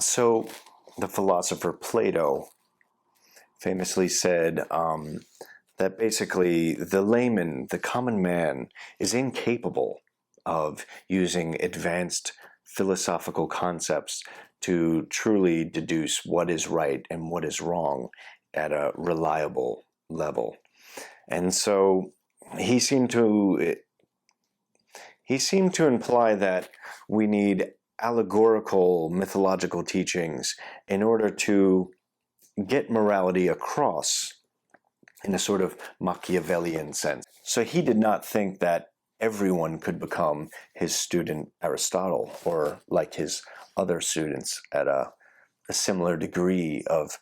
So, the philosopher Plato famously said that basically the layman, the common man, is incapable of using advanced philosophical concepts to truly deduce what is right and what is wrong at a reliable level. And so he seemed to he seemed to imply that we need allegorical mythological teachings in order to get morality across in a sort of Machiavellian sense. So he did not think that everyone could become his student Aristotle, or like his other students at a similar degree of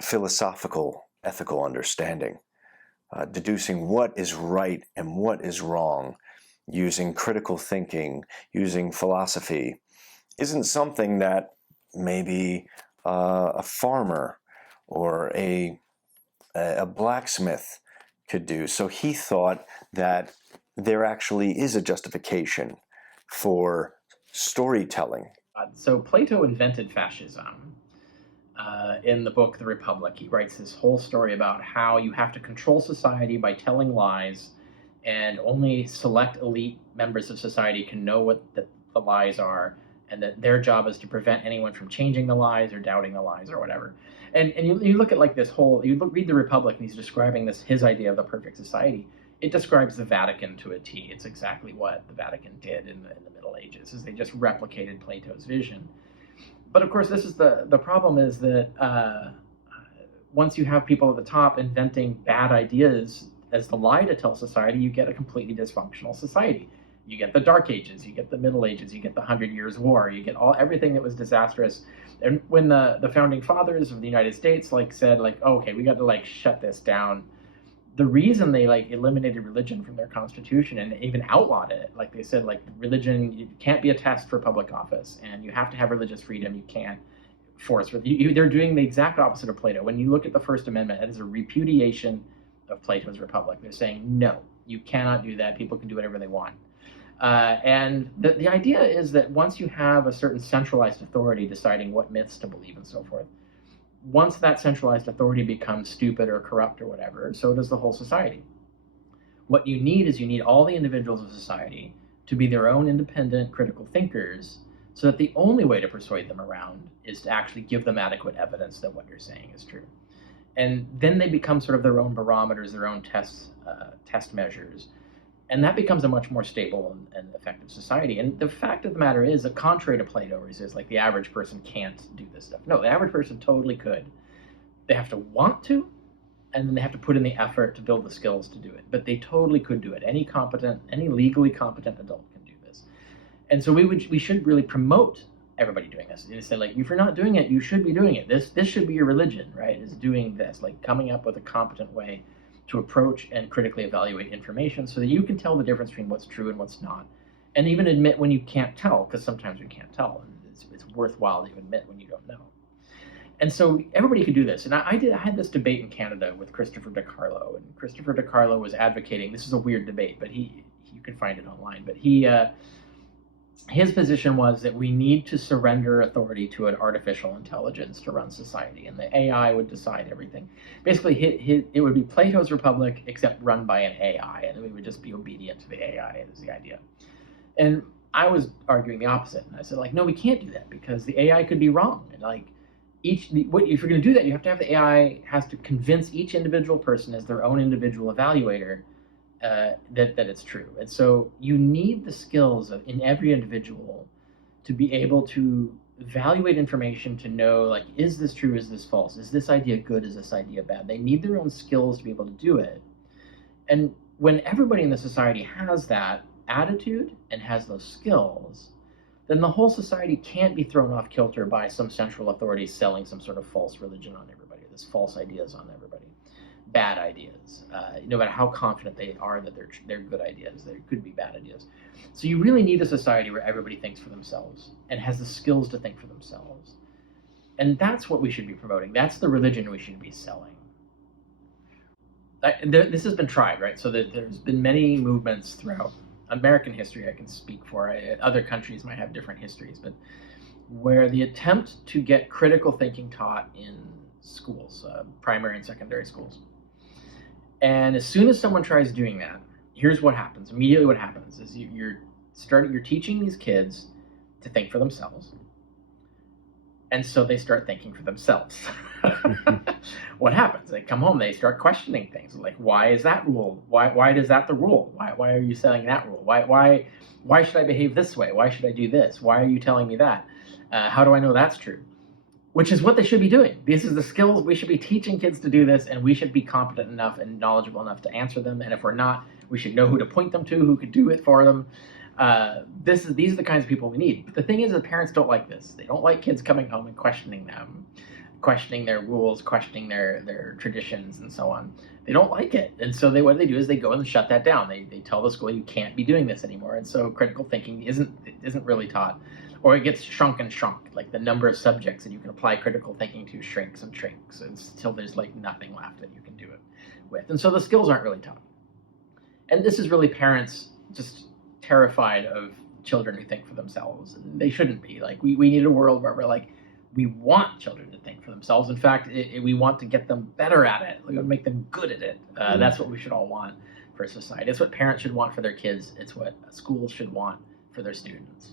philosophical, ethical understanding, deducing what is right and what is wrong, using critical thinking, using philosophy, isn't something that maybe a farmer or a blacksmith could do. So he thought that there actually is a justification for storytelling. So Plato invented fascism in the book The Republic. He writes this whole story about how you have to control society by telling lies, and only select elite members of society can know what the lies are, and that their job is to prevent anyone from changing the lies or doubting the lies or whatever. And you look at like this whole, read The Republic, and he's describing this, his idea of the perfect society. It describes the Vatican to a T. It's exactly what the Vatican did in the Middle Ages, is they just replicated Plato's vision. But of course, this is the problem, is that once you have people at the top inventing bad ideas as the lie to tell society, you get a completely dysfunctional society. You get the Dark Ages, you get the Middle Ages, you get the 100 Years' War, you get everything that was disastrous. And when the founding fathers of the United States said oh, okay, we got to shut this down, the reason they eliminated religion from their constitution and even outlawed it, they said religion, it can't be a test for public office, and you have to have religious freedom. You can't force they're doing the exact opposite of Plato. When you look at the First Amendment, it is a repudiation of Plato's Republic. They're saying, no, you cannot do that. People can do whatever they want. And the idea is that once you have a certain centralized authority deciding what myths to believe and so forth, once that centralized authority becomes stupid or corrupt or whatever, so does the whole society. What you need is all the individuals of society to be their own independent critical thinkers, so that the only way to persuade them around is to actually give them adequate evidence that what you're saying is true. And then they become sort of their own barometers, their own test measures. And that becomes a much more stable and effective society. And the fact of the matter is that, contrary to Plato, where he says the average person can't do this stuff. No, the average person totally could. They have to want to, and then they have to put in the effort to build the skills to do it. But they totally could do it. Any legally competent adult can do this. And so we should really promote everybody doing this. And say, if you're not doing it, you should be doing it. This should be your religion, right? Is doing this, coming up with a competent way to approach and critically evaluate information, so that you can tell the difference between what's true and what's not, and even admit when you can't tell, because sometimes we can't tell, and it's worthwhile to admit when you don't know. And so everybody could do this. And I had this debate in Canada with Christopher DiCarlo, and Christopher DiCarlo was advocating, this is a weird debate, but you can find it online, but his position was that we need to surrender authority to an artificial intelligence to run society, and the AI would decide everything. Basically, it would be Plato's Republic, except run by an AI, and we would just be obedient to the AI, is the idea. And I was arguing the opposite, and I said, no, we can't do that, because the AI could be wrong. And if you're going to do that, you have to have the AI has to convince each individual person as their own individual evaluator that it's true. And so you need the skills in every individual to be able to evaluate information, to know, is this true, is this false, is this idea good, is this idea bad. They need their own skills to be able to do it. And when everybody in the society has that attitude and has those skills, then the whole society can't be thrown off kilter by some central authority selling some sort of false religion on everybody, this false ideas on everybody. Bad ideas, no matter how confident they are that they're good ideas, there could be bad ideas. So you really need a society where everybody thinks for themselves and has the skills to think for themselves. And that's what we should be promoting. That's the religion we should be selling. This has been tried, right? So there's been many movements throughout American history I can speak for. Other countries might have different histories, but where the attempt to get critical thinking taught in schools, primary and secondary schools. And as soon as someone tries doing that, here's what happens. Immediately what happens is you're teaching these kids to think for themselves. And so they start thinking for themselves. What happens? They come home, they start questioning things like, why is that rule? Why is that the rule? Why are you saying that rule? Why should I behave this way? Why should I do this? Why are you telling me that? How do I know that's true? Which is what they should be doing. This is the skills we should be teaching kids to do this, and we should be competent enough and knowledgeable enough to answer them. And if we're not, we should know who to point them to, who could do it for them. These are the kinds of people we need. But the thing is that parents don't like this. They don't like kids coming home and questioning them, questioning their rules, questioning their traditions, and so on. They don't like it. And so what they do is they go and shut that down. They tell the school, you can't be doing this anymore. And so critical thinking isn't really taught. Or it gets shrunk and shrunk, like the number of subjects that you can apply critical thinking to shrinks and shrinks until there's like nothing left that you can do it with. And so the skills aren't really taught. And this is really parents just terrified of children who think for themselves. And they shouldn't be. Like we need a world where we're like, we want children to think for themselves. In fact, we want to get them better at it. We want to make them good at it. That's what we should all want for society. It's what parents should want for their kids. It's what schools should want for their students.